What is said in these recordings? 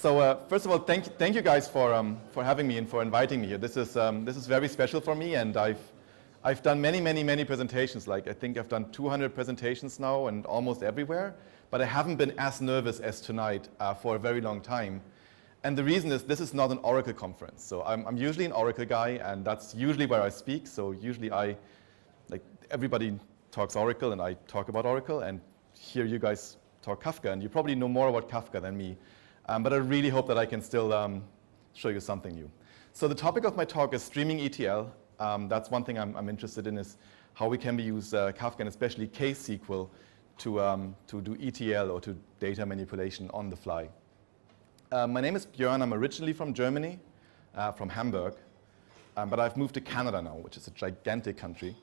So first of all, thank you guys for having me and for inviting me here. This is very special for me, and I've done many presentations. Like I think I've done 200 presentations now and almost everywhere, but I haven't been as nervous as tonight for a very long time. And the reason is this is not an Oracle conference. So I'm usually an Oracle guy, and that's usually where I speak. So usually everybody talks Oracle, and I talk about Oracle, and here you guys talk Kafka, and you probably know more about Kafka than me. But I really hope that I can still show you something new. So the topic of my talk is streaming ETL. That's one thing I'm interested in, is how we can use Kafka and especially KSQL to do ETL or to data manipulation on the fly. My name is Björn. I'm originally from Germany, from Hamburg. But I've moved to Canada now, which is a gigantic country.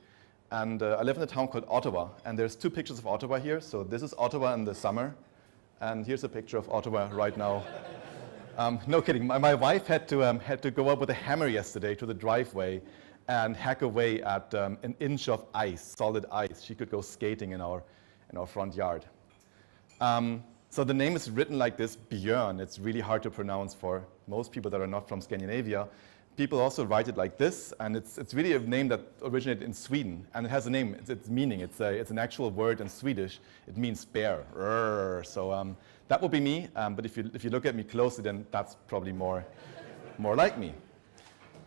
And I live in a town called Ottawa. And there's two pictures of Ottawa here. So this is Ottawa in the summer. And here's a picture of Ottawa right now. No kidding. My wife had to go up with a hammer yesterday to the driveway and hack away at an inch of ice, solid ice. She could go skating in our front yard. So the name is written like this, Björn. It's really hard to pronounce for most people that are not from Scandinavia. People also write it like this, and it's really a name that originated in Sweden, and it has a name, it's meaning. It's an actual word in Swedish. It means bear. So that would be me, but if you look at me closely, then that's probably more like me.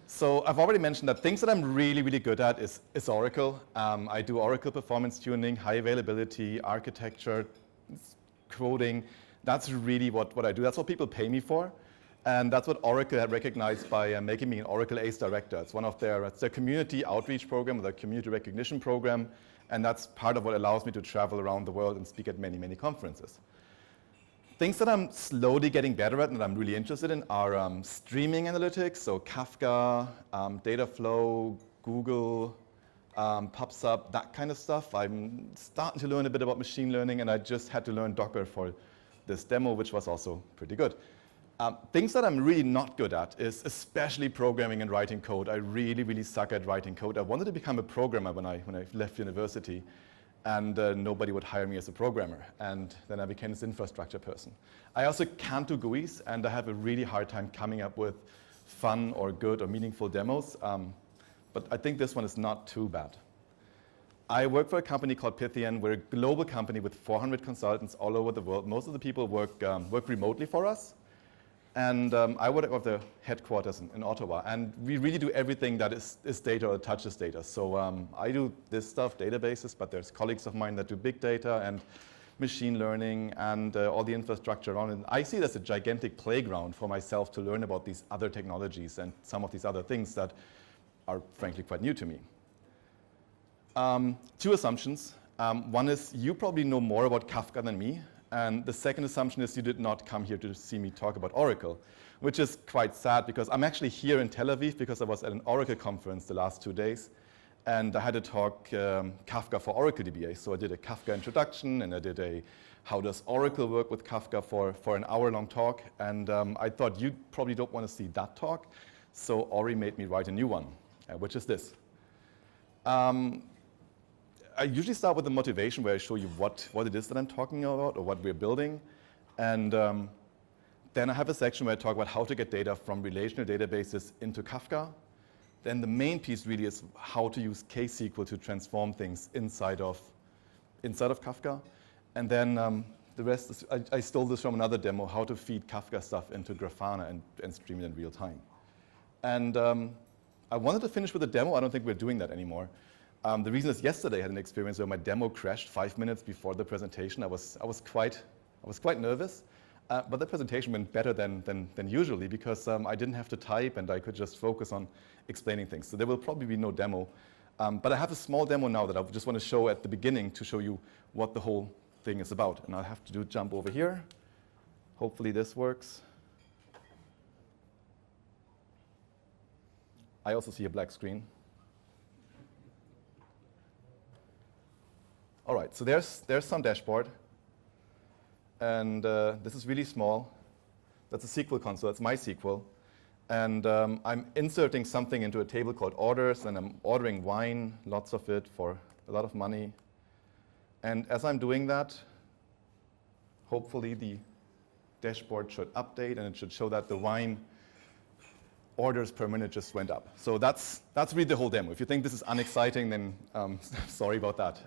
So I've already mentioned that things that I'm really good at is Oracle. I do Oracle performance tuning, high availability, architecture, coding. That's really what I do. That's what people pay me for. And that's what Oracle had recognized by making me an Oracle ACE director. It's one of their community outreach program, their community recognition program, and that's part of what allows me to travel around the world and speak at many conferences. Things that I'm slowly getting better at and that I'm really interested in are streaming analytics, so Kafka, data flow, Google, PubSub, that kind of stuff. I'm starting to learn a bit about machine learning, and I just had to learn Docker for this demo, which was also pretty good. Things that I'm really not good at is especially programming and writing code. I really suck at writing code. I wanted to become a programmer when I left university, and nobody would hire me as a programmer. And then I became this infrastructure person. I also can't do GUIs, and I have a really hard time coming up with fun or good or meaningful demos. But I think this one is not too bad. I work for a company called Pythian. We're a global company with 400 consultants all over the world. Most of the people work remotely for us. And I work at the headquarters in Ottawa, and we really do everything that is data or touches data. So I do this stuff, databases, but there's colleagues of mine that do big data and machine learning and all the infrastructure around it. And I see it as a gigantic playground for myself to learn about these other technologies and some of these other things that are frankly quite new to me. Two assumptions. One is you probably know more about Kafka than me. And the second assumption is you did not come here to see me talk about Oracle, which is quite sad because I'm actually here in Tel Aviv because I was at an Oracle conference the last 2 days. And I had to talk Kafka for Oracle DBA. So I did a Kafka introduction, and I did a how does Oracle work with Kafka for an hour-long talk. And I thought you probably don't want to see that talk. So Ori made me write a new one, which is this. I usually start with the motivation where I show you what it is that I'm talking about or what we're building. And then I have a section where I talk about how to get data from relational databases into Kafka. Then the main piece really is how to use KSQL to transform things inside of Kafka. And then the rest is, I stole this from another demo, how to feed Kafka stuff into Grafana and stream it in real time. And I wanted to finish with a demo. I don't think we're doing that anymore. The reason is yesterday I had an experience where my demo crashed 5 minutes before the presentation. I was quite nervous, but the presentation went better than usually because I didn't have to type and I could just focus on explaining things. So there will probably be no demo, but I have a small demo now that I just want to show at the beginning to show you what the whole thing is about. And I'll have to jump over here. Hopefully this works. I also see a black screen. All right, so there's some dashboard. And this is really small. That's a SQL console. That's MySQL. And I'm inserting something into a table called orders, and I'm ordering wine, lots of it, for a lot of money. And as I'm doing that, hopefully the dashboard should update, and it should show that the wine orders per minute just went up. So that's really the whole demo. If you think this is unexciting, then sorry about that.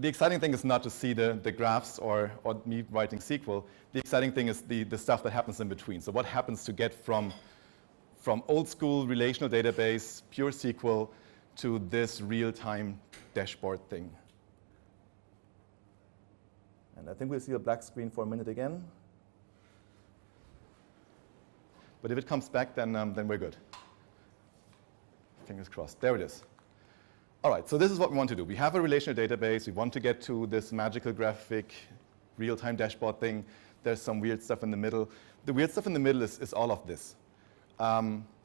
The exciting thing is not to see the graphs or me writing SQL. The exciting thing is the stuff that happens in between. So what happens to get from old school relational database, pure SQL, to this real-time dashboard thing. And I think we'll see a black screen for a minute again. But if it comes back, then we're good. Fingers crossed. There it is. All right, so this is what we want to do. We have a relational database. We want to get to this magical graphic real-time dashboard thing. There's some weird stuff in the middle. The weird stuff in the middle is all of this.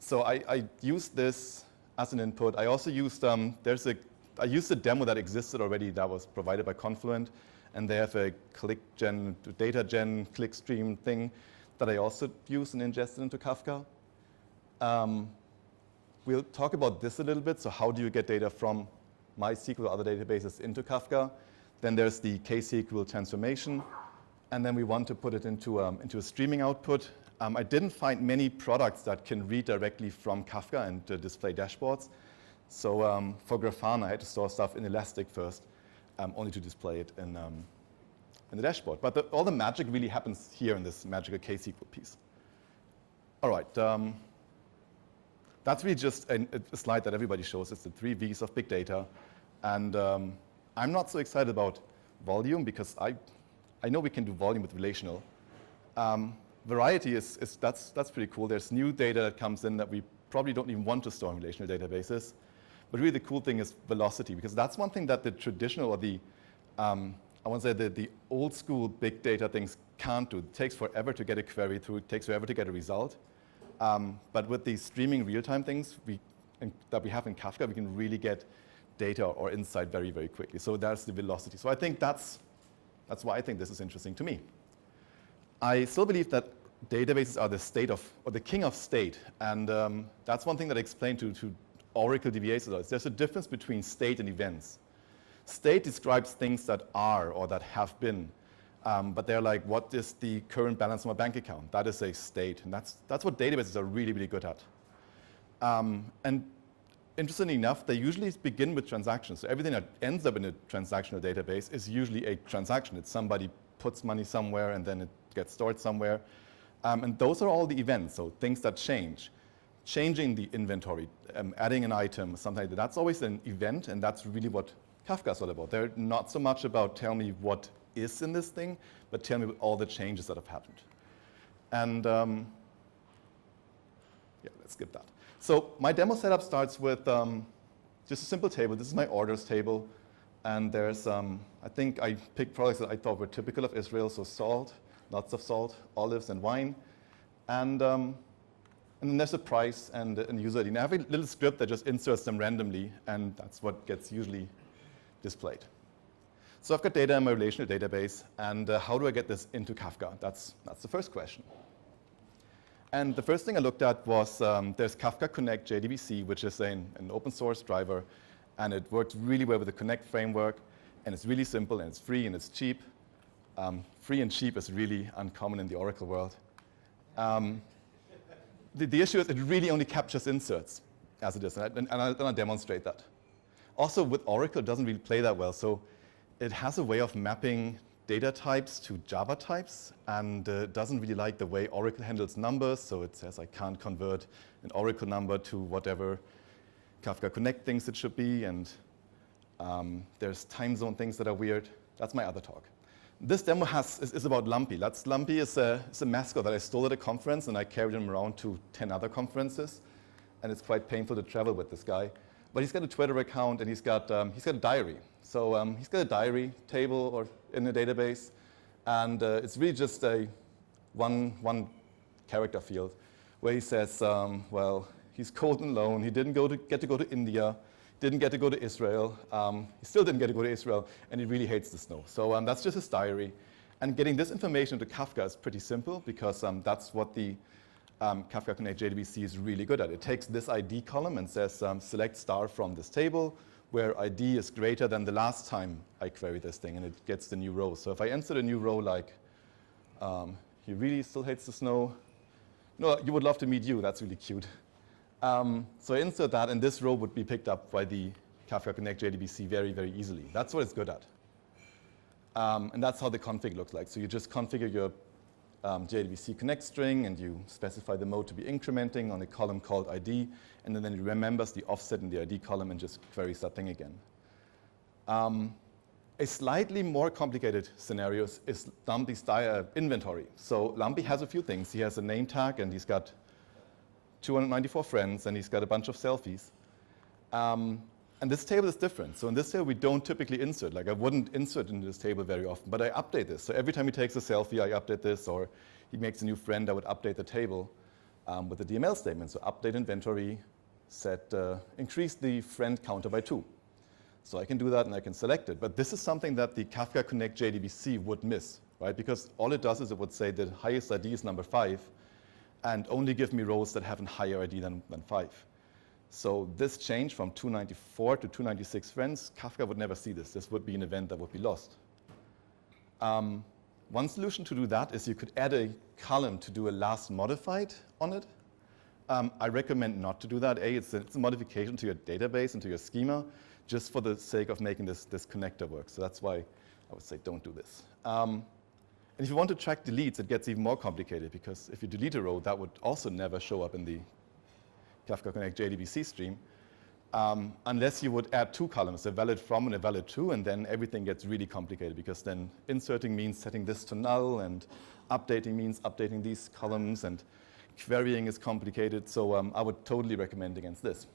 So I used this as an input. I also used, I used a demo that existed already that was provided by Confluent. And they have a data gen clickstream thing that I also used and ingested into Kafka. We'll talk about this a little bit. So how do you get data from MySQL or other databases into Kafka? Then there's the KSQL transformation. And then we want to put it into a streaming output. I didn't find many products that can read directly from Kafka and display dashboards. So for Grafana, I had to store stuff in Elastic first, only to display it in the dashboard. But all the magic really happens here in this magical KSQL piece. All right. That's really just a slide that everybody shows. It's the 3 V's of big data. And I'm not so excited about volume because I know we can do volume with relational. Variety that's pretty cool. There's new data that comes in that we probably don't even want to store in relational databases. But really the cool thing is velocity, because that's one thing that the traditional or the, I want to say the old school big data things can't do. It takes forever to get a query through. It takes forever to get a result. But with these streaming real-time things that we have in Kafka, we can really get data or insight very, very quickly. So that's the velocity. So I think that's why I think this is interesting to me. I still believe that databases are the state of, or the king of state. And that's one thing that I explained to Oracle DBAs. There's a difference between state and events. State describes things that are or that have been. But they're like, what is the current balance on my bank account? That is a state. And that's what databases are really, really good at. And interestingly enough, they usually begin with transactions. So everything that ends up in a transactional database is usually a transaction. It's somebody puts money somewhere and then it gets stored somewhere. And those are all the events, so things that change. Changing the inventory, adding an item, something like that. That's always an event, and that's really what Kafka is all about. They're not so much about tell me what is in this thing, but tell me all the changes that have happened. And yeah, let's skip that. So my demo setup starts with just a simple table. This is my orders table. And there's, I think I picked products that I thought were typical of Israel, so salt, lots of salt, olives, and wine. And then there's a price and a user ID. And I have a little script that just inserts them randomly, and that's what gets usually displayed. So I've got data in my relational database, and how do I get this into Kafka? That's the first question. And the first thing I looked at was there's Kafka Connect Jdbc, which is an open source driver, and it works really well with the Connect framework, and it's really simple, and it's free, and it's cheap. Free and cheap is really uncommon in the Oracle world. The issue is it really only captures inserts, as it is, and I'll demonstrate that. Also, with Oracle, it doesn't really play that well, so it has a way of mapping data types to Java types, and doesn't really like the way Oracle handles numbers, so it says I can't convert an Oracle number to whatever Kafka Connect thinks it should be, and there's time zone things that are weird. That's my other talk. This demo is about Lumpy. Lumpy is a mascot that I stole at a conference, and I carried him around to 10 other conferences, and it's quite painful to travel with this guy. But he's got a Twitter account, and he's got a diary. So he's got a diary table or in a database, and it's really just a one character field where he says, well, he's cold and lone. He didn't get to go to India, didn't get to go to Israel. He still didn't get to go to Israel, and he really hates the snow. So that's just his diary. And getting this information to Kafka is pretty simple because that's what the Kafka Connect Jdbc is really good at. It takes this ID column and says select star from this table where ID is greater than the last time I queried this thing, and it gets the new row. So if I insert a new row like, He really still hates the snow. No, you would love to meet you. That's really cute. So I insert that, and this row would be picked up by the Kafka Connect JDBC very, very easily. That's what it's good at. And that's how the config looks like. So you just configure your JDBC connect string, and you specify the mode to be incrementing on a column called ID, and then it remembers the offset in the ID column and just queries that thing again. A slightly more complicated scenario is Lumpy's inventory. So Lumpy has a few things. He has a name tag, and he's got 294 friends, and he's got a bunch of selfies. And this table is different. So in this table, we don't typically insert. Like, I wouldn't insert into this table very often, but I update this. So every time he takes a selfie, I update this, or he makes a new friend, I would update the table with the DML statement. So update inventory, set, increase the friend counter by 2. So I can do that, and I can select it. But this is something that the Kafka Connect JDBC would miss, right? Because all it does is it would say the highest ID is number 5, and only give me rows that have a higher ID than 5. So this change from 294 to 296 friends, Kafka would never see this. This would be an event that would be lost. One solution to do that is you could add a column to do a last modified on it. I recommend not to do that. It's a modification to your database and to your schema, just for the sake of making this connector work. So that's why I would say don't do this. And if you want to track deletes, it gets even more complicated, because if you delete a row, that would also never show up in the Kafka Connect JDBC stream, unless you would add 2 columns, a valid from and a valid to, and then everything gets really complicated, because then inserting means setting this to null, and updating means updating these columns, and querying is complicated. So I would totally recommend against this.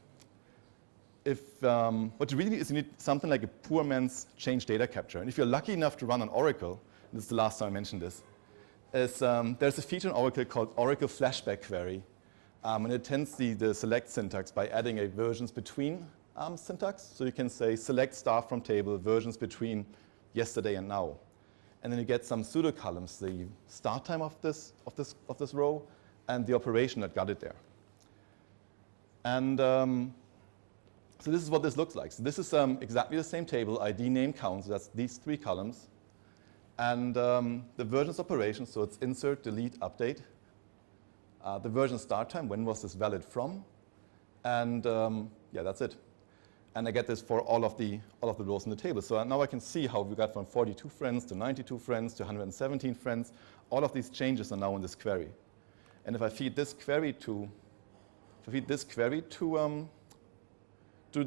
What you really need is you need something like a poor man's change data capture. And if you're lucky enough to run on Oracle, this is the last time I mentioned this, there's a feature in Oracle called Oracle Flashback query. And it tends the select syntax by adding a versions between syntax. So you can say select star from table versions between yesterday and now. And then you get some pseudo columns, the start time of this row and the operation that got it there. And so this is what this looks like. So this is exactly the same table, ID, name, count. So that's these 3 columns. And the versions operation, so it's insert, delete, update. The version start time, when was this valid from? And yeah, that's it. And I get this for all of the rows in the table. So now I can see how we got from 42 friends to 92 friends to 117 friends. All of these changes are now in this query. And if I feed this query to the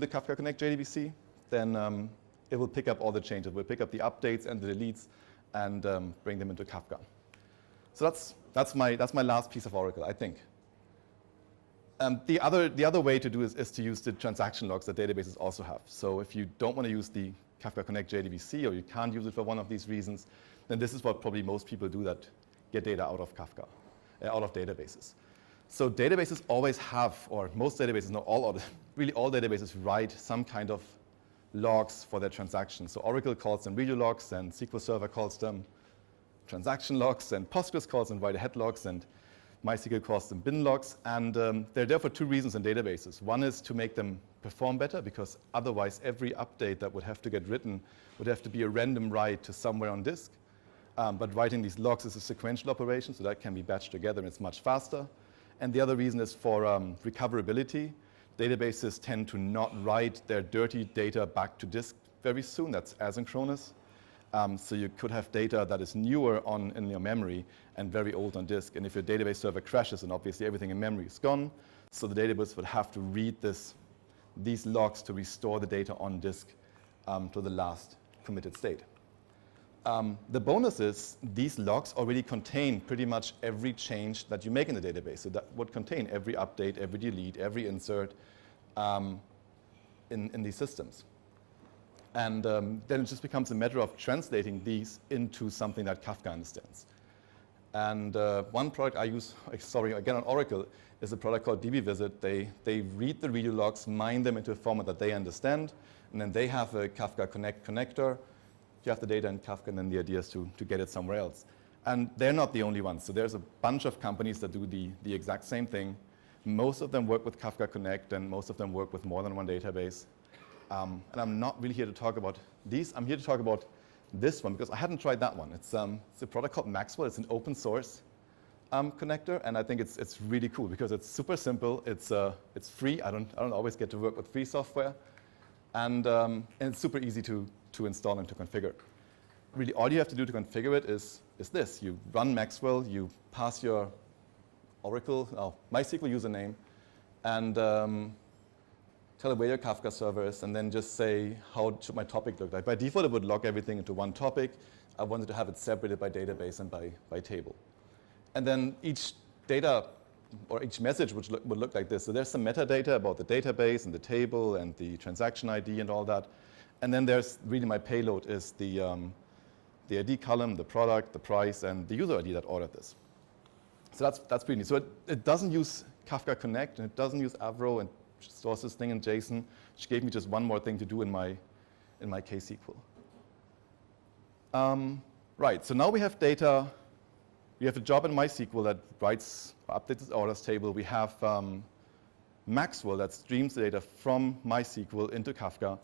Kafka Connect JDBC, then it will pick up all the changes. It will pick up the updates and the deletes and bring them into Kafka. So that's my last piece of Oracle, I think. The other way to do this is to use the transaction logs that databases also have. So if you don't want to use the Kafka Connect JDBC, or you can't use it for one of these reasons, then this is what probably most people do that get data out of Kafka, out of databases. So databases always have, or most databases, not all, really all databases write some kind of logs for their transactions. So Oracle calls them redo logs, and SQL Server calls them transaction logs, and Postgres calls them write-ahead logs, and MySQL calls them bin logs. And they're there for 2 reasons in databases. One is to make them perform better, because otherwise every update that would have to get written would have to be a random write to somewhere on disk. But writing these logs is a sequential operation, so that can be batched together, and it's much faster. And the other reason is for recoverability. Databases tend to not write their dirty data back to disk very soon. That's asynchronous. So you could have data that is newer in your memory and very old on disk. And if your database server crashes, then obviously everything in memory is gone. So the database would have to read these logs to restore the data on disk to the last committed state. The bonus is these logs already contain pretty much every change that you make in the database. So that would contain every update, every delete, every insert in these systems. And then it just becomes a matter of translating these into something that Kafka understands. And one product I use, again on Oracle, is a product called dbvisit. They read the redo logs, mine them into a format that they understand, and then they have a Kafka Connect connector. You have the data in Kafka, and then the idea is to get it somewhere else. And they're not the only ones. So there's a bunch of companies that do the exact same thing. Most of them work with Kafka Connect, and most of them work with more than one database. And I'm not really here to talk about these. I'm here to talk about this one because I hadn't tried that one. It's a product called Maxwell. It's an open source connector, and I think it's really cool because it's super simple. It's free. I don't always get to work with free software, and it's super easy to install and to configure. Really, all you have to do to configure it is this. You run Maxwell, you pass your Oracle, MySQL username, and tell it where your Kafka server is, and then just say, how should my topic look like? By default, it would log everything into one topic. I wanted to have it separated by database and by table. And then each data or each message would look like this. So there's some metadata about the database and the table and the transaction ID and all that. And then there's really my payload is the ID column, the product, the price, and the user ID that ordered this. So that's pretty neat. So it doesn't use Kafka Connect, and it doesn't use Avro, and stores this thing in JSON, which gave me just one more thing to do in my KSQL. Right, so now we have data. We have a job in MySQL that writes, updates this orders table. We have Maxwell that streams the data from MySQL into Kafka.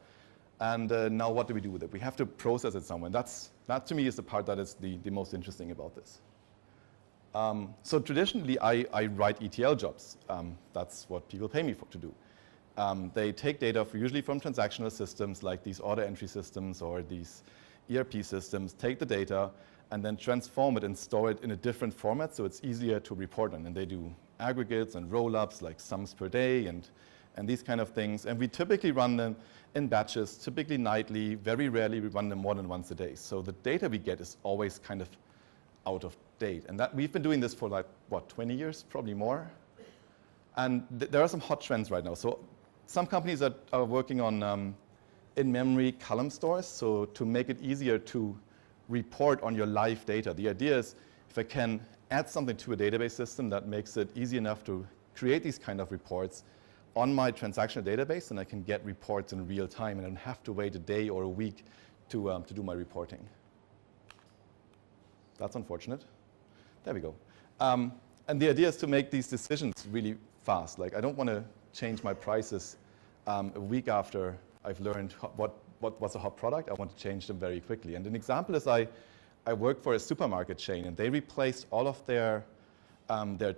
And now what do we do with it? We have to process it somewhere. That to me is the part that is the most interesting about this. So traditionally, I write ETL jobs. That's what people pay me to do. They take data usually from transactional systems like these order entry systems or these ERP systems, take the data, and then transform it and store it in a different format so it's easier to report on. And they do aggregates and roll-ups like sums per day and these kind of things. And we typically run them in batches, typically nightly. Very rarely we run them more than once a day. So the data we get is always kind of out of date. And that we've been doing this for like, what, 20 years, probably more. And there are some hot trends right now. So some companies that are working on in-memory column stores, so to make it easier to report on your live data. The idea is if I can add something to a database system that makes it easy enough to create these kind of reports on my transactional database, and I can get reports in real time and I don't have to wait a day or a week to do my reporting. That's unfortunate. There we go. And the idea is to make these decisions really fast. Like I don't want to change my prices a week after I've learned what's a hot product. I want to change them very quickly. And an example is I work for a supermarket chain, and they replaced all of their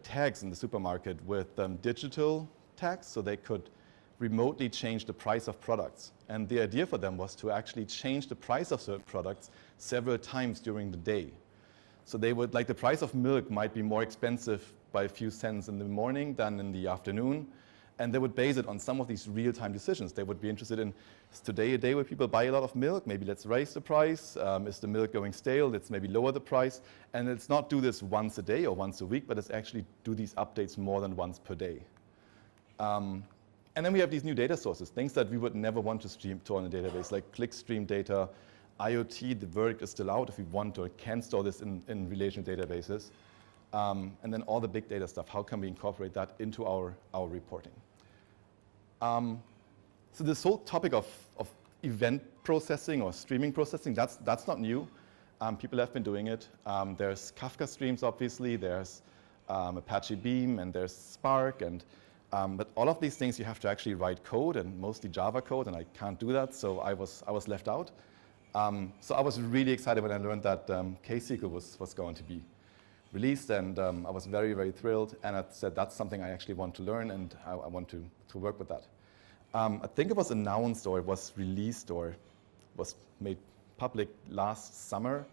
tags in the supermarket with digital tags, so they could remotely change the price of products. And the idea for them was to actually change the price of certain products several times during the day. So they would, like the price of milk might be more expensive by a few cents in the morning than in the afternoon. And they would base it on some of these real-time decisions. They would be interested in, is today a day where people buy a lot of milk? Maybe let's raise the price. Is the milk going stale? Let's maybe lower the price. And it's not do this once a day or once a week, but it's actually do these updates more than once per day. And then we have these new data sources, things that we would never want to store in a database, like clickstream data, IoT. The verdict is still out if we want or can store this in relational databases. And then all the big data stuff, how can we incorporate that into our reporting? So this whole topic of event processing or streaming processing, that's not new. People have been doing it. There's Kafka streams, obviously. There's Apache Beam, and there's Spark. But all of these things, you have to actually write code, and mostly Java code, and I can't do that, so I was left out. So I was really excited when I learned that KSQL was going to be released, and I was very, very thrilled, and I said that's something I actually want to learn, and I want to work with that. I think it was announced or it was released or was made public last summer,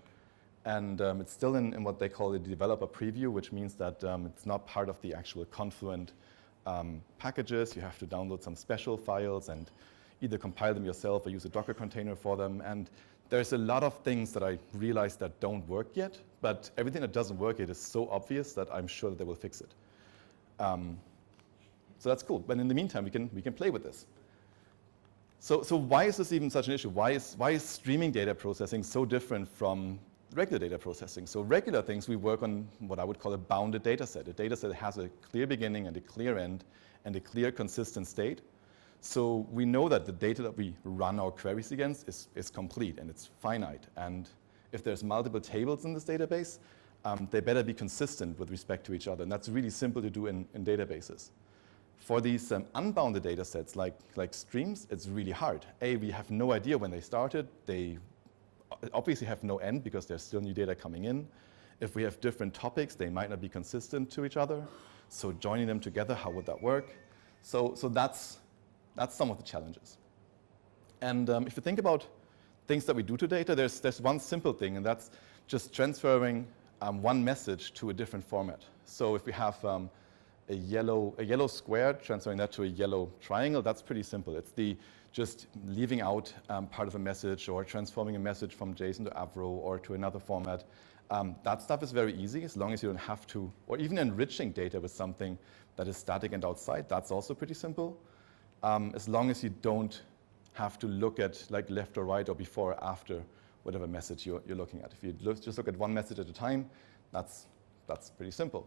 and it's still in what they call the developer preview, which means that it's not part of the actual Confluent packages. You have to download some special files and either compile them yourself or use a Docker container for them. And there's a lot of things that I realized that don't work yet, but everything that doesn't work yet is so obvious that I'm sure that they will fix it. So that's cool. But in the meantime, we can play with this. So why is this even such an issue? Why is streaming data processing so different from regular data processing? So regular things, we work on what I would call a bounded data set. A data set has a clear beginning and a clear end and a clear consistent state. So we know that the data that we run our queries against is complete and it's finite. And if there's multiple tables in this database, they better be consistent with respect to each other. And that's really simple to do in databases. For these unbounded data sets like streams, it's really hard. We have no idea when they started. They obviously have no end because there's still new data coming in. If we have different topics, they might not be consistent to each other. So joining them together, how would that work? So that's some of the challenges. And if you think about things that we do to data, there's one simple thing, and that's just transferring one message to a different format. So if we have a yellow square, transferring that to a yellow triangle, that's pretty simple. It's just leaving out part of a message or transforming a message from JSON to Avro or to another format. That stuff is very easy as long as you don't have to, or even enriching data with something that is static and outside, that's also pretty simple. As long as you don't have to look at like left or right or before or after whatever message you're looking at. If you just look at one message at a time, that's pretty simple.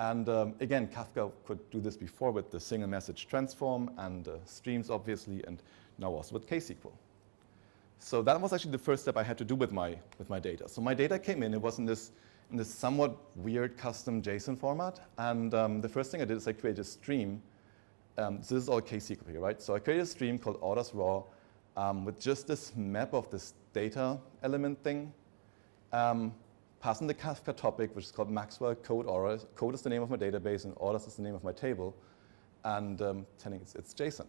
And again, Kafka could do this before with the single message transform and streams, obviously, and now also with KSQL. So that was actually the first step I had to do with my data. So my data came in. It was in this somewhat weird custom JSON format. And the first thing I did is I created a stream. So this is all KSQL here, right? So I created a stream called orders raw with just this map of this data element thing. Passing the Kafka topic, which is called Maxwell code orders. Code is the name of my database, and orders is the name of my table, and telling it's JSON.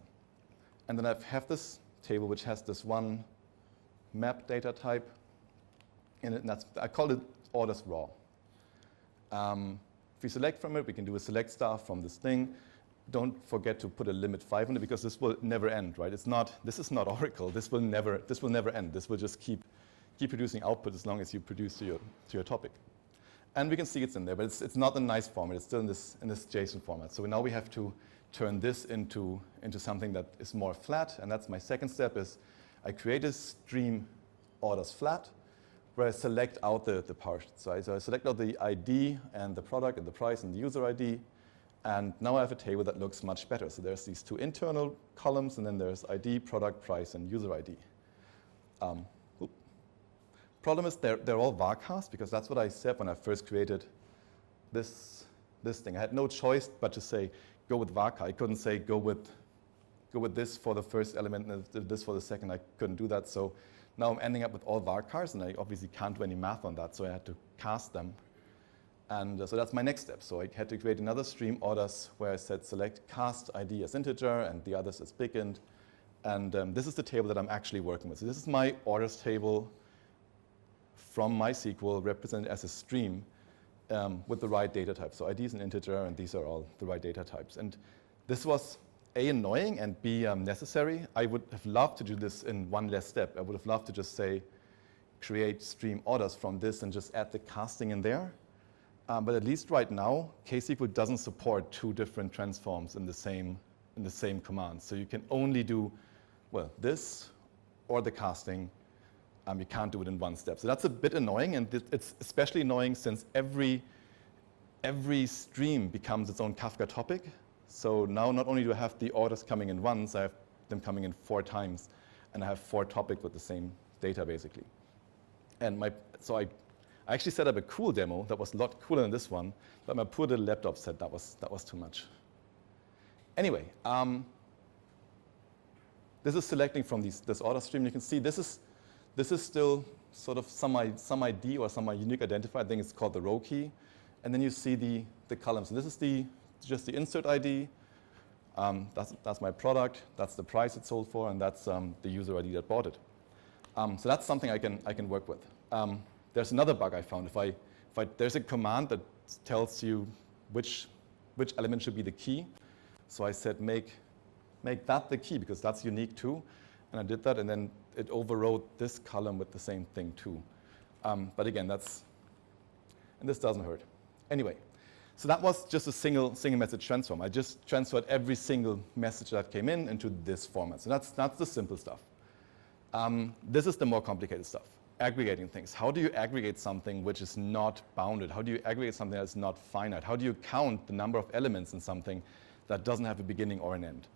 And then I have this table which has this one map data type in it, and I call it orders raw. If we select from it, we can do a select star from this thing. Don't forget to put a limit 5 on it because this will never end, right? This is not Oracle. This will never end. This will just keep producing output as long as you produce to your topic. And we can see it's in there, but it's not a nice format. It's still in this JSON format. So now we have to turn this into something that is more flat, and that's my second step is I create a stream orders flat where I select out the partitions. So I select out the ID and the product and the price and the user ID, and now I have a table that looks much better. So there's these two internal columns, and then there's ID, product, price, and user ID. Problem is they're all varchars because that's what I said when I first created this thing. I had no choice but to say go with varchar. I couldn't say go with this for the first element and this for the second. I couldn't do that. So now I'm ending up with all varchars, and I obviously can't do any math on that. So I had to cast them, and so that's my next step. So I had to create another stream orders where I said select cast ID as integer and the others as big int, and this is the table that I'm actually working with. So this is my orders table from MySQL represented as a stream with the right data type. So ID is an integer, and these are all the right data types. And this was A, annoying, and B, necessary. I would have loved to do this in one less step. I would have loved to just say, create stream orders from this and just add the casting in there. But at least right now, KSQL doesn't support two different transforms in the same command. So you can only do, well, this or the casting. You can't do it in one step. So that's a bit annoying, and it's especially annoying since every stream becomes its own Kafka topic. So now not only do I have the orders coming in once, I have them coming in 4 times, and I have 4 topics with the same data, basically. And so I actually set up a cool demo that was a lot cooler than this one, but my poor little laptop said that was too much. Anyway, this is selecting from this order stream. You can see this is still sort of some ID or some unique identifier. I think it's called the row key. And then you see the columns. So this is just the insert ID. That's my product. That's the price it's sold for, and that's the user ID that bought it. So that's something I can work with. There's another bug I found. There's a command that tells you which element should be the key. So I said make that the key because that's unique too. And I did that, and then it overrode this column with the same thing too. But again, and this doesn't hurt. Anyway, so that was just a single message transform. I just transferred every single message that came in into this format. So that's the simple stuff. This is the more complicated stuff. Aggregating things. How do you aggregate something which is not bounded? How do you aggregate something that's not finite? How do you count the number of elements in something that doesn't have a beginning or an end?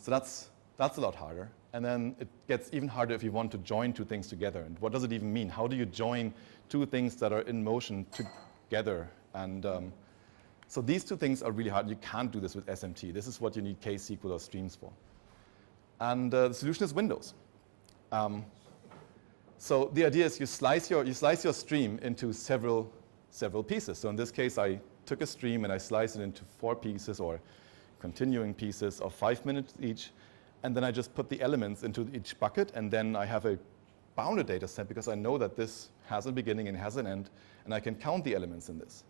So that's a lot harder. And then it gets even harder if you want to join two things together. And what does it even mean? How do you join two things that are in motion together? And so these two things are really hard. You can't do this with SMT. This is what you need KSQL or streams for. And the solution is Windows. So the idea is you slice your stream into several pieces. So in this case, I took a stream and I sliced it into 4 pieces or continuing pieces of 5 minutes each. And then I just put the elements into each bucket. And then I have a bounded data set because I know that this has a beginning and has an end. And I can count the elements in this.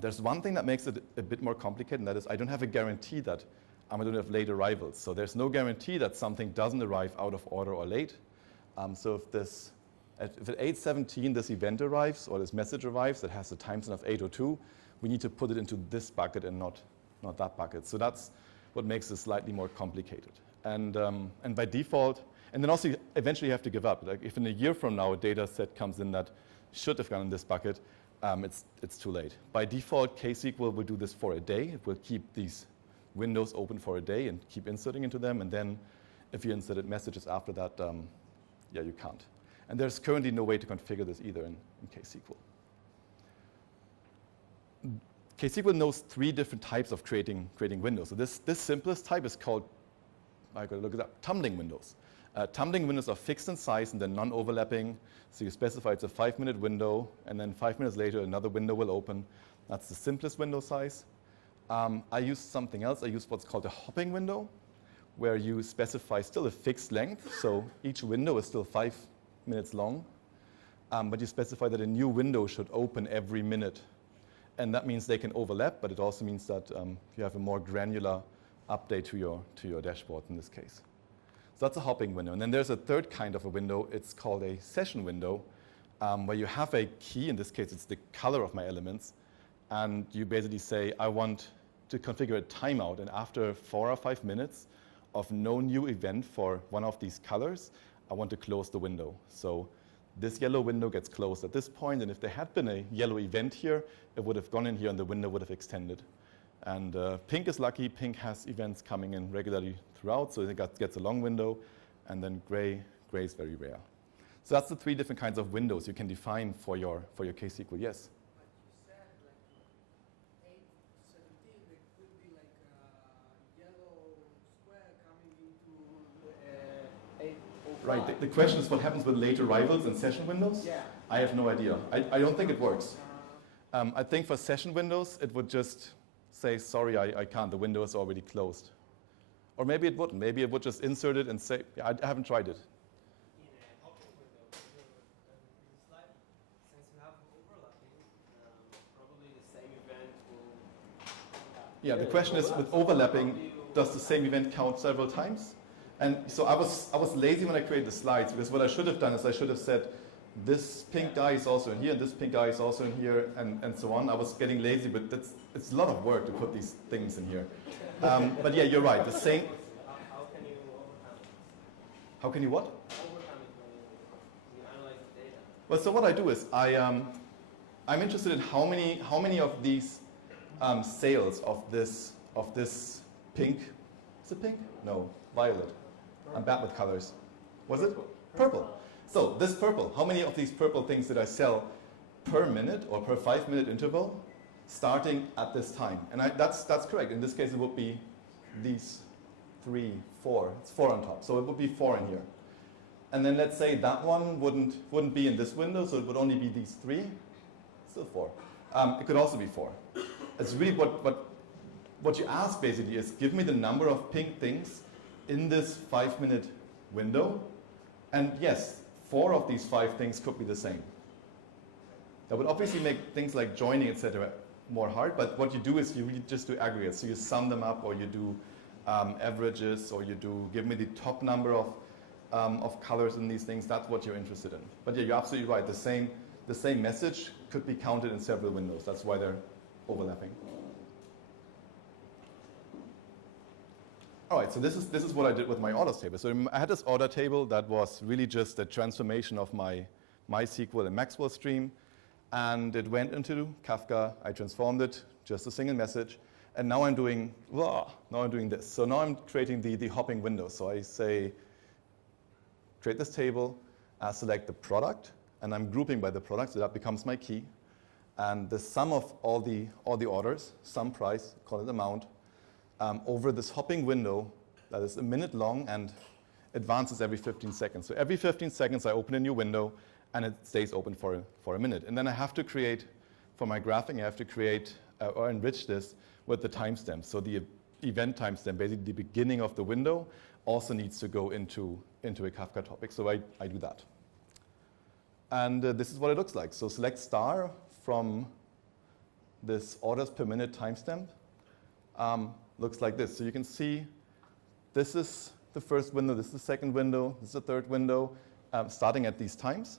There's one thing that makes it a bit more complicated, and that is I don't have a guarantee that I'm going to have late arrivals. So there's no guarantee that something doesn't arrive out of order or late. So if at 8:17 this event arrives or this message arrives that has a timestamp of 8:02, we need to put it into this bucket and not that bucket. So that's what makes this slightly more complicated. And by default, and then also eventually you have to give up. Like if in a year from now a data set comes in that should have gone in this bucket, it's too late. By default, KSQL will do this for a day. It will keep these windows open for a day and keep inserting into them. And then if you inserted messages after that, yeah, you can't. And there's currently no way to configure this either in KSQL. KSQL knows 3 different types of creating windows. So this simplest type is called, I gotta look it up, tumbling windows. Tumbling windows are fixed in size and they're non-overlapping. So you specify it's a 5-minute window, and then 5 minutes later another window will open. That's the simplest window size. I use something else. I use what's called a hopping window, where you specify still a fixed length. So each window is still 5 minutes long, but you specify that a new window should open every minute. And that means they can overlap, but it also means that you have a more granular update to your dashboard in this case. So that's a hopping window. And then there's a third kind of a window. It's called a session window, where you have a key. In this case, it's the color of my elements. And you basically say, I want to configure a timeout. And after 4 or 5 minutes of no new event for one of these colors, I want to close the window. So this yellow window gets closed at this point. And if there had been a yellow event here, it would have gone in here and the window would have extended. And pink is lucky. Pink has events coming in regularly throughout, so it gets a long window. And then gray is very rare. So that's the 3 different kinds of windows you can define for your KSQL. Yes? But you said like 8:17, there could be like a yellow square coming into 8:05. Right. The question is what happens with late arrivals and session windows? Yeah. I have no idea. I don't think it works. I think for session windows, it would just say, sorry, I can't. The window is already closed. Or maybe it wouldn't. Maybe it would just insert it and say, yeah, I haven't tried it. In a hopping window, slide, since you have overlapping, probably the same event will... Yeah, the question is, with overlapping, does the same event count several times? And so I was lazy when I created the slides, because what I should have done is I should have said, this pink guy is also in here, and this pink guy is also in here, and so on. I was getting lazy, but it's a lot of work to put these things in here. But yeah, you're right. The same. How can you overcome it? How can you what? Overcome it when you analyze the data. Well, so what I do is I'm interested in how many of these sales of this pink. Is it pink? No, violet. I'm bad with colors. Was it purple? So this purple. How many of these purple things did I sell per minute or per 5-minute interval, starting at this time? And that's correct. In this case, it would be these 3, 4. It's 4 on top, so it would be 4 in here. And then let's say that one wouldn't be in this window, so it would only be these 3. Still 4. It could also be 4. It's really what you ask basically is give me the number of pink things in this 5-minute window, and yes, 4 of these 5 things could be the same. That would obviously make things like joining, etc., more hard, but what you do is you really just do aggregates. So you sum them up, or you do averages, or you do give me the top number of colors in these things. That's what you're interested in. But yeah, you're absolutely right. The same message could be counted in several windows. That's why they're overlapping. All right, so this is what I did with my orders table. So I had this order table that was really just a transformation of my MySQL and Maxwell stream, and it went into Kafka. I transformed it, just a single message, and now I'm doing this. So now I'm creating the hopping window. So I say, create this table, select the product, and I'm grouping by the product, so that becomes my key. And the sum of all the orders, sum price, call it amount, over this hopping window that is a minute long, and advances every 15 seconds. So every 15 seconds, I open a new window, and it stays open for a minute. And then I have to create, for my graphing, I have to create or enrich this with the timestamp. So the event timestamp, basically the beginning of the window, also needs to go into a Kafka topic. So I do that. And this is what it looks like. So select star from this orders per minute timestamp. Looks like this. So you can see this is the first window, this is the second window, this is the third window, starting at these times.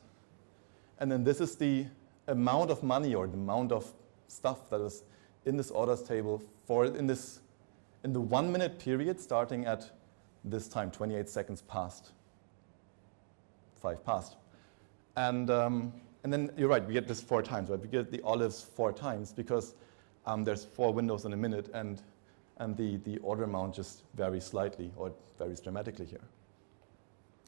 And then this is the amount of money or the amount of stuff that is in this orders table in the 1 minute period starting at this time, 28 seconds past 5 past. And then you're right, we get this 4 times, right? We get the olives 4 times because there's 4 windows in a minute, and the order amount just varies slightly or varies dramatically here.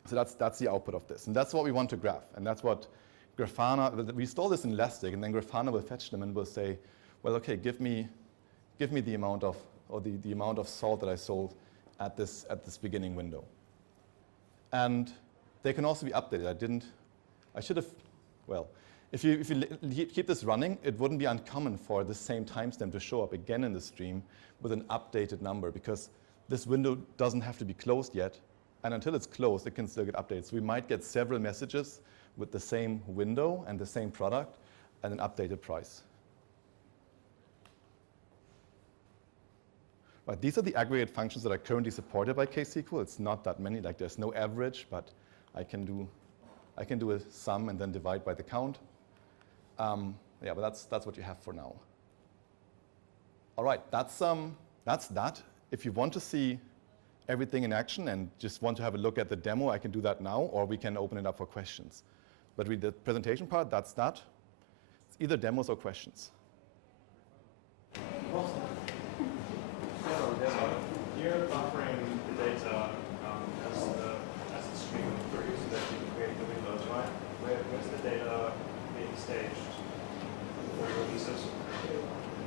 So that's the output of this, and that's what we want to graph, and that's what Grafana. We store this in Elastic, and then Grafana will fetch them and will say, well, okay, give me the amount of the amount of salt that I sold at this beginning window, and they can also be updated. I should have. Well, if you keep this running, it wouldn't be uncommon for the same timestamp to show up again in the stream with an updated number, because this window doesn't have to be closed yet, and until it's closed, it can still get updated. So we might get several messages with the same window and the same product and an updated price. Right, these are the aggregate functions that are currently supported by KSQL. It's not that many, like there's no average, but I can do a sum and then divide by the count. Yeah, but that's what you have for now. All right, that's that. If you want to see everything in action and just want to have a look at the demo, I can do that now, or we can open it up for questions. But with the presentation part, that's that. It's either demos or questions. You're buffering the data as the stream through so that you can create the windows, right? Where's the data being staged for releases?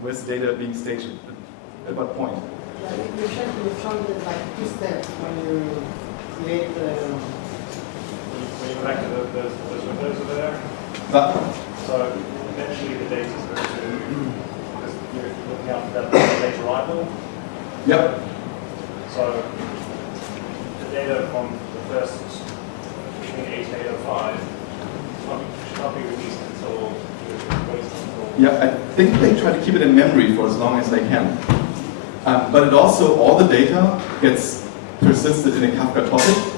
Where's the data being staged? At what point? You showed it like 2 steps when you create When you go back to those windows over there? So eventually the data is going to, because you're looking out for that data arrival. Yep. So the data from the first between 8 and 8:05 should not be released until you wait until. Yeah, I think they try to keep it in memory for as long as they can. But it also, all the data gets persisted in a Kafka topic.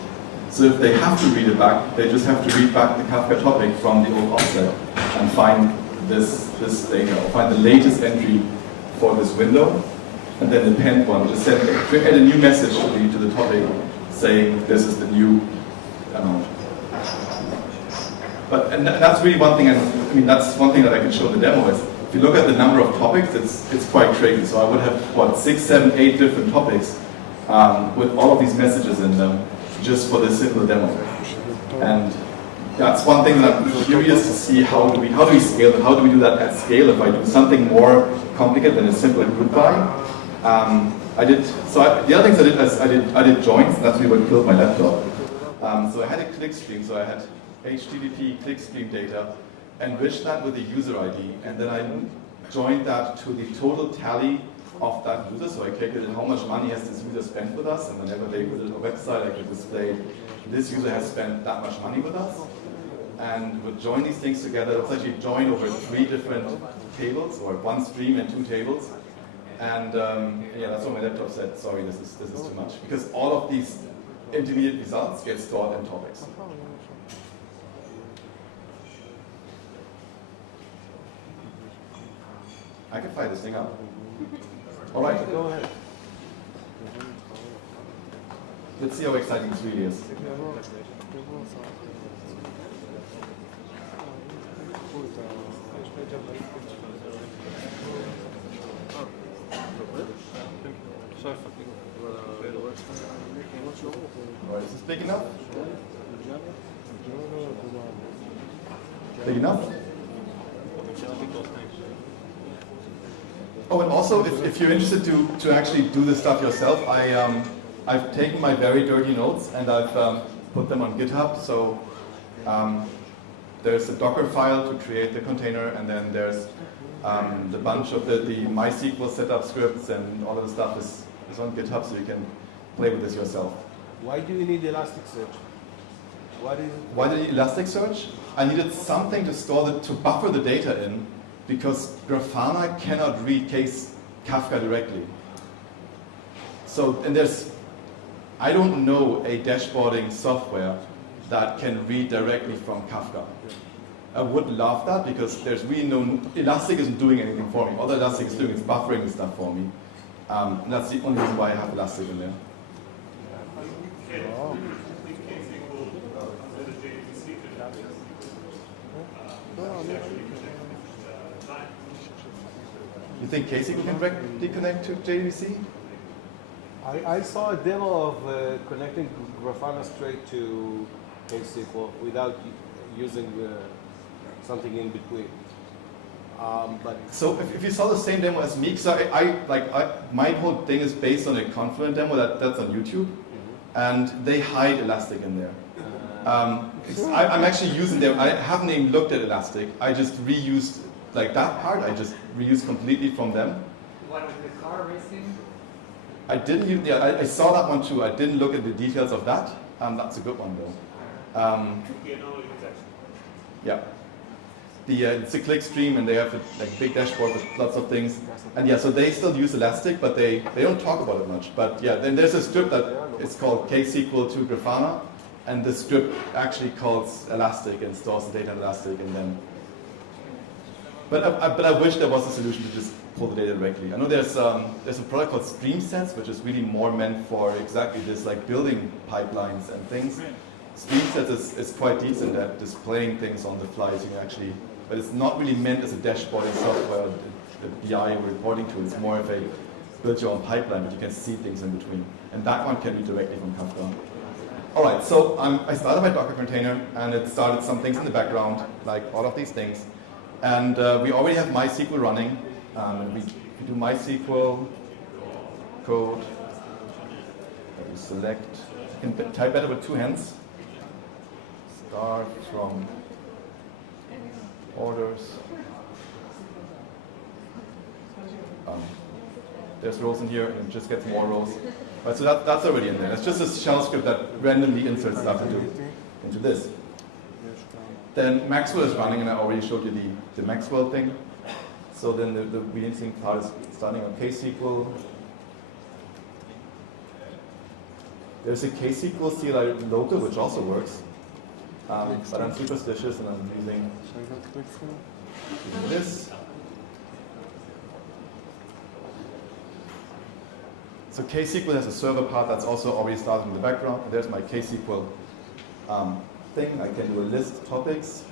So if they have to read it back, they just have to read back the Kafka topic from the old offset and find this data, or find the latest entry for this window, and then append one. Just add a new message to the topic saying this is the new amount. And that's really one thing. I mean, that's one thing that I can show in the demo is if you look at the number of topics, it's quite tricky. So I would have 6, 7, 8 different topics with all of these messages in them, just for this simple demo. And that's one thing that I'm curious to see, how do we scale it? How do we do that at scale if I do something more complicated than a simple group by? The other things I did is I did joins, and that's really what killed my laptop. So I had a clickstream, so I had Jdbc clickstream data, enriched that with a user ID, and then I joined that to the total tally of that user. So I calculated how much money has this user spent with us, and whenever they visit a website, I could display this user has spent that much money with us. And would join these things together. It's actually joined over 3 different tables, or 1 stream and 2 tables. And yeah, that's what my laptop said. Sorry, this is too much, because all of these intermediate results get stored in topics. I can fire this thing up. All right, go ahead. Let's see how exciting this really is. All right, is this big enough? Big enough? Oh, and also, if you're interested to actually do this stuff yourself, I I've taken my very dirty notes and I've put them on GitHub. So there's a Docker file to create the container, and then there's the bunch of the MySQL setup scripts, and all of the stuff is on GitHub, so you can play with this yourself. Why do you need Elasticsearch? Why did Elasticsearch? I needed something to to buffer the data in, because Grafana cannot read Kafka directly. So, and I don't know a dashboarding software that can read directly from Kafka. I would love that, because there's really Elastic isn't doing anything for me. All that Elastic is doing is buffering the stuff for me. And that's the only reason why I have Elastic in there. You think KSQL can directly connect to Jdbc? I saw a demo of connecting Grafana straight to KSQL without using something in between. But so if you saw the same demo as me, because my whole thing is based on a Confluent demo that's on YouTube, and they hide Elastic in there. I'm actually using them. I haven't even looked at Elastic. I just reused that part. I just reused completely from them. What with the car racing? I didn't use. Yeah, I saw that one too. I didn't look at the details of that. That's a good one though. Yeah. It's a click stream, and they have a big dashboard with lots of things. And yeah, so they still use Elastic, but they don't talk about it much. But yeah, then there's a script that is called KSQL to Grafana, and the script actually calls Elastic and stores the data in Elastic, and then. But I wish there was a solution to just pull the data directly. I know there's a product called StreamSets, which is really more meant for exactly this, like building pipelines and things. StreamSets is quite decent at displaying things on the fly, so you can actually. But it's not really meant as a dashboarding software, a BI reporting tool. It's more of a build your own pipeline, but you can see things in between. And that one can be directly from Kafka. All right, so I started my Docker container, and it started some things in the background, like all of these things. And we already have MySQL running. And we do MySQL code. We select. You can type better with two hands. Start from orders. There's rows in here, and it just gets more rows. Right, so that's already in there. It's just a shell script that randomly inserts stuff into this. Then Maxwell is running, and I already showed you the Maxwell thing. So then the really interesting part is starting on KSQL. There's a KSQL CLI local, which also works. But I'm superstitious, and I'm using this. So KSQL has a server part that's also already started in the background. And there's my KSQL thing. I can do a list topics.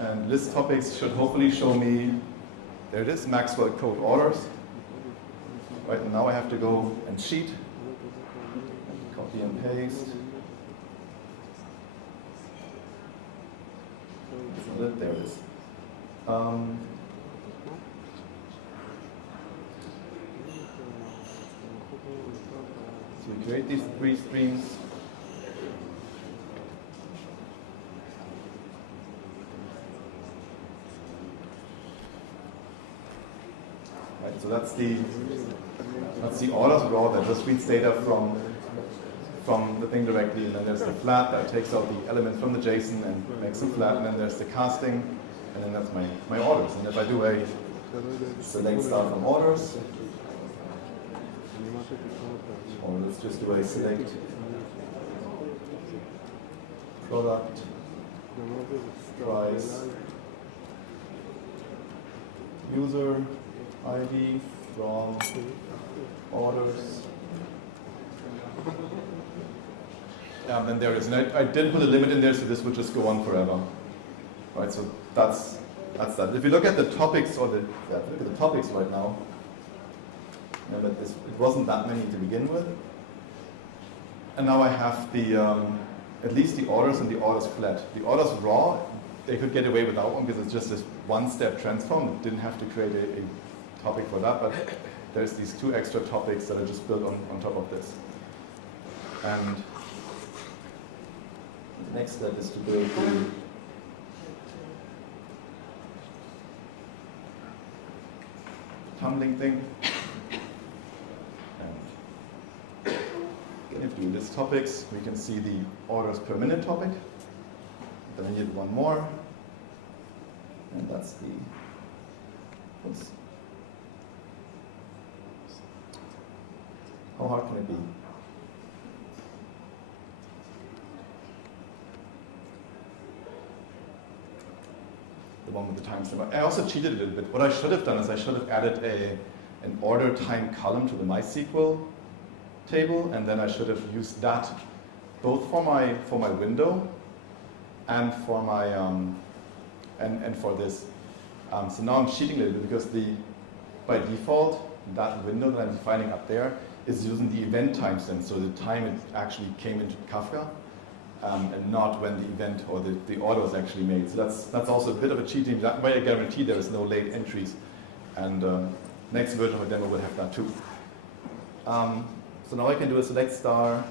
And list topics should hopefully show me, there it is, Maxwell code orders. Right, and now I have to go and cheat. Copy and paste. There it is. So we create these three streams. Right, so that's the orders raw that just reads data from the thing directly, and then there's the flat that takes out the elements from the JSON and makes them flat, and then there's the casting, and then that's my orders. And if I do a select star from orders, or let's just do a select product, price, user, ID from orders. And there it is. And I didn't put a limit in there, so this would just go on forever. Right, so that's that. If you look at the topics, or look at the topics right now, remember it wasn't that many to begin with. And now I have at least the orders and the orders flat. The orders raw, they could get away without one because it's just this one-step transform. Didn't have to create a topic for that, but there's these 2 extra topics that are just built on top of this. And the next step is to build the tumbling thing. And if we do list topics, we can see the orders per minute topic. Then we need one more. And that's the, oops. How hard can it be? The one with the timestamp. I also cheated a little bit. What I should have done is I should have added an order time column to the MySQL table, and then I should have used that both for my window and for my and for this. So now I'm cheating a little bit because by default that window that I'm defining up there is using the event timestamp, so the time it actually came into Kafka, and not when the event or the order was actually made. So that's also a bit of a cheating. That way I guarantee there is no late entries, and next version of a demo will have that too. So now I can do a select star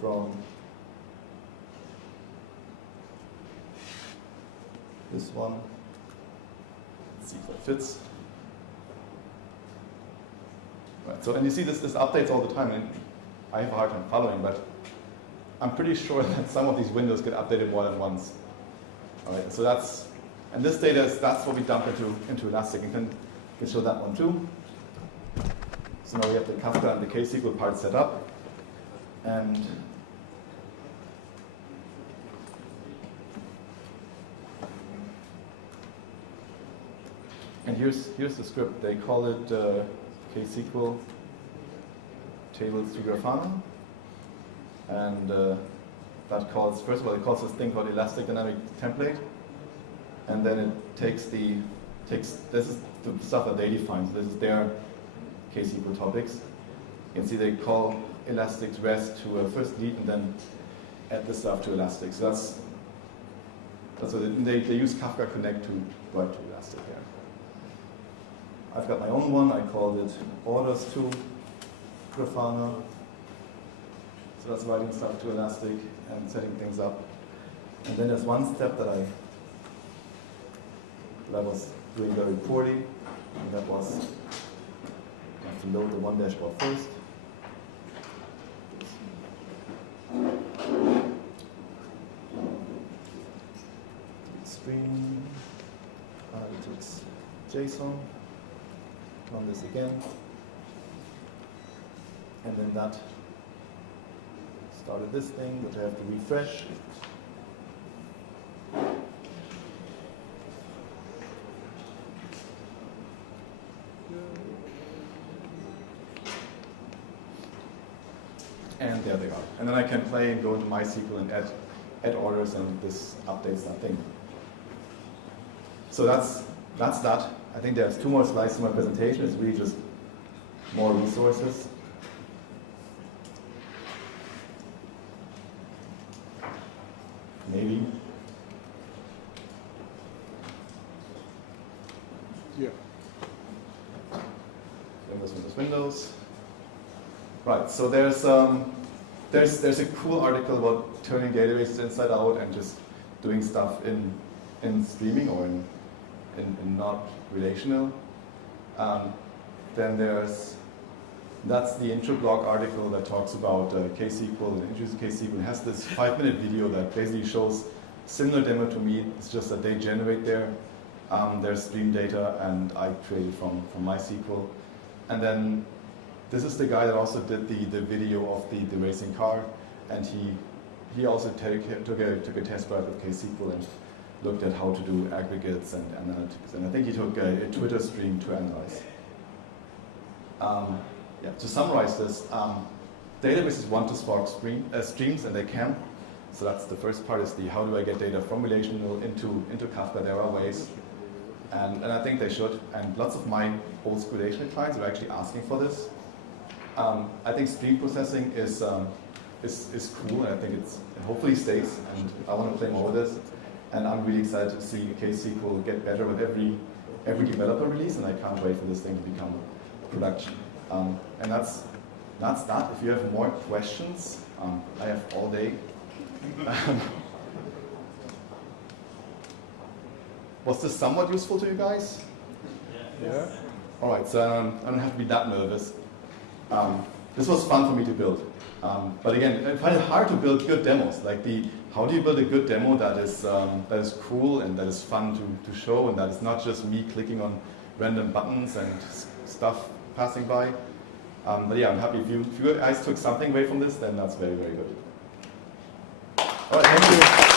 from this one. Let's see if that fits. Right, so, and you see this updates all the time, and I have a hard time following, but I'm pretty sure that some of these windows get updated more than once. All right, so and this data that's what we dump into Elastic, and can show that one too. So now we have the Kafka and the KSQL part set up, and here's the script. They call it KSQL tables to Grafana, and that calls, first of all, it calls this thing called Elastic Dynamic Template, and then it takes this is the stuff that they define. So this is their KSQL topics. You can see they call Elastic's REST to first lead and then add the stuff to Elastic. So that's what they use Kafka Connect to write to Elastic here. I've got my own one. I called it orders to Grafana. So that's writing stuff to Elastic and setting things up. And then there's one step that I was doing very poorly, and that was I have to load the one dashboard first. Stream analytics JSON. Run this again, and then that started this thing, which I have to refresh. And there they are. And then I can play and go into MySQL and add orders, and this updates that thing. So that's that. I think there's 2 more slides to my presentation. It's really just more resources. Maybe. Yeah. Windows. Right. So there's a cool article about turning databases inside out and just doing stuff in streaming or in not relational. Then that's the intro blog article that talks about KSQL and introducing KSQL. It has this 5-minute video that basically shows similar demo to me. It's just that they generate their stream data, and I created from MySQL. And then this is the guy that also did the video of the racing car, and he also took a test drive with KSQL and looked at how to do aggregates and analytics. And I think he took a Twitter stream to analyze. To summarize this, databases want to spark streams, and they can. So that's the first part, is the how do I get data from relational into Kafka. There are ways, and I think they should. And lots of my old school relational clients are actually asking for this. I think stream processing is cool, and I think it hopefully stays, and I want to play more with this. And I'm really excited to see KSQL get better with every developer release, and I can't wait for this thing to become production. And that's that. If you have more questions, I have all day. Was this somewhat useful to you guys? Yeah. All right, so I don't have to be that nervous. This was fun for me to build. But again, I find it hard to build good demos. Like how do you build a good demo that is cool and that is fun to show, and that is not just me clicking on random buttons and stuff passing by. But yeah, I'm happy if you guys took something away from this, then that's very, very good. All right, thank you.